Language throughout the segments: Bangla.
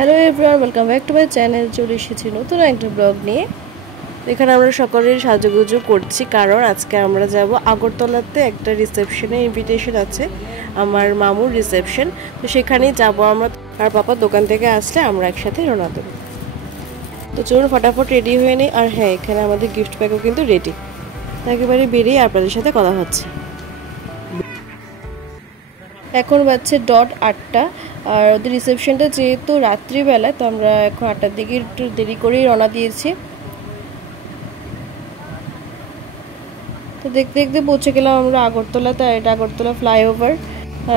Hello everyone, welcome back to my channel. চলে এসেছি নতুন একটা ব্লগ নিয়ে। এখানে আমরা সকলেই সাজুগুজু করছি, কারণ আজকে আমরা যাব আগরতলাতে একটা রিসেপশনে। ইনভিটেশন আছে আমার মামুর রিসেপশন, তো সেখানেই যাব আমরা। আর পাপা দোকান থেকে আসলে আমরা একসাথে রওনা দেবো। তো চলুন ফটাফট রেডি হয়ে নিই। আর হ্যাঁ, এখানে আমাদের গিফট ব্যাগও কিন্তু রেডি। একেবারে বেরিয়ে আপনাদের সাথে কথা হচ্ছে। এখন বাজছে ডট 8টা। আর ওদের রিসেপশনটা যেহেতু রাত্রিবেলা, তো আমরা এখন 8টার দিকে একটু দেরি করেই রওনা দিয়েছি। তো দেখতে দেখতে পৌঁছে গেলাম আমরা আগরতলাতে। আর এটা আগরতলা ফ্লাইওভার।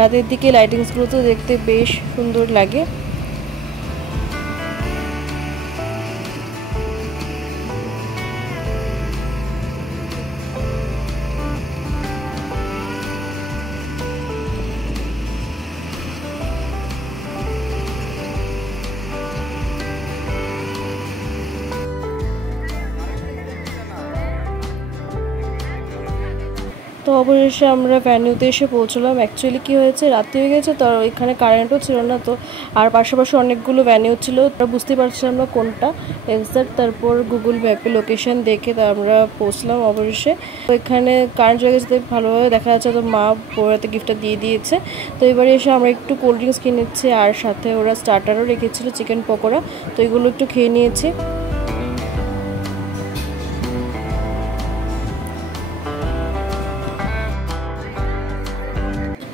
রাতের দিকে লাইটিংসগুলো তো দেখতে বেশ সুন্দর লাগে। তো অবশেষে আমরা ভ্যানিউতে এসে পৌঁছলাম। অ্যাকচুয়ালি কী হয়েছে, রাত্রি হয়ে গেছে, তো এখানে কারেন্টও ছিল না। তো আর পাশাপাশি অনেকগুলো ভ্যানিউ ছিল, তো বুঝতে পারছিলাম না কোনটা এক্সাক্ট। তারপর গুগল ম্যাপে লোকেশন দেখে তো আমরা পৌঁছলাম অবশেষে। তো এখানে কারেন্ট চলে গেছে, ভালোভাবে দেখা যাচ্ছে। তো মা পড়াতে গিফটটা দিয়ে দিয়েছে। তো এবারে এসে আমরা একটু কোল্ড ড্রিঙ্কস কিনেছি, আর সাথে ওরা স্টার্টারও রেখেছিল, চিকেন পকোড়া। তো এগুলো একটু খেয়ে নিয়েছি।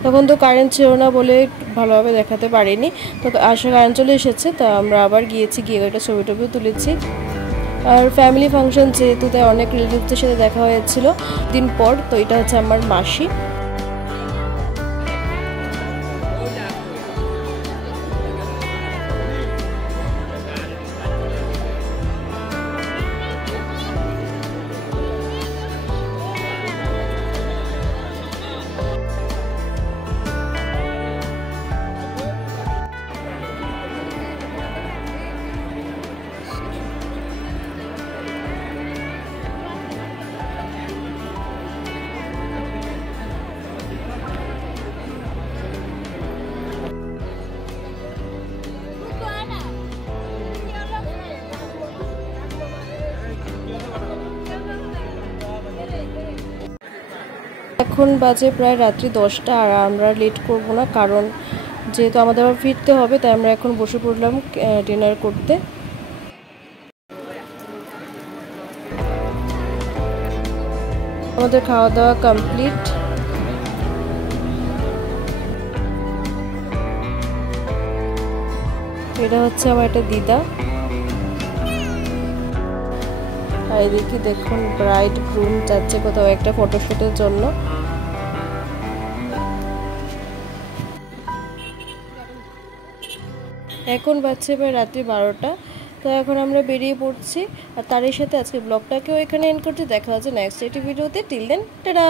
তখন তো কারেন্ট ছিল না বলে ভালোভাবে দেখাতে পারিনি। তো আসলে কারেন্ট চলে এসেছে, তো আমরা আবার গিয়েছি, গিয়ে একটা ছবি টবিও তুলেছি। আর ফ্যামিলি ফাংশন যেহেতু, তাই অনেক রিলেটিভসদের সাথে দেখা হয়েছিল দিন পর। তো এটা হচ্ছে আমার মাসি। এখন বাজে প্রায় রাত্রি 10টা। আর আমরা লেট করব না, কারণ যেহেতু আমাদের আবার ফিরতে হবে, তাই আমরা এখন বসে পড়লাম ডিনার করতে। আমাদের খাওয়া দাওয়া কমপ্লিট। এটা হচ্ছে আমার একটা দিদা। আর এদিকে দেখুন ব্রাইড গ্রুম যাচ্ছে কোথাও একটা ফটোশুটের জন্য। এখন বাজছে প্রায় রাত্রি 12টা। তো এখন আমরা বেরিয়ে পড়ছি। আর তারই সাথে আজকে ব্লগটাকেও এখানে এন্ড করতে। দেখা হচ্ছে নেক্সট একটি ভিডিওতে। Till then, tata.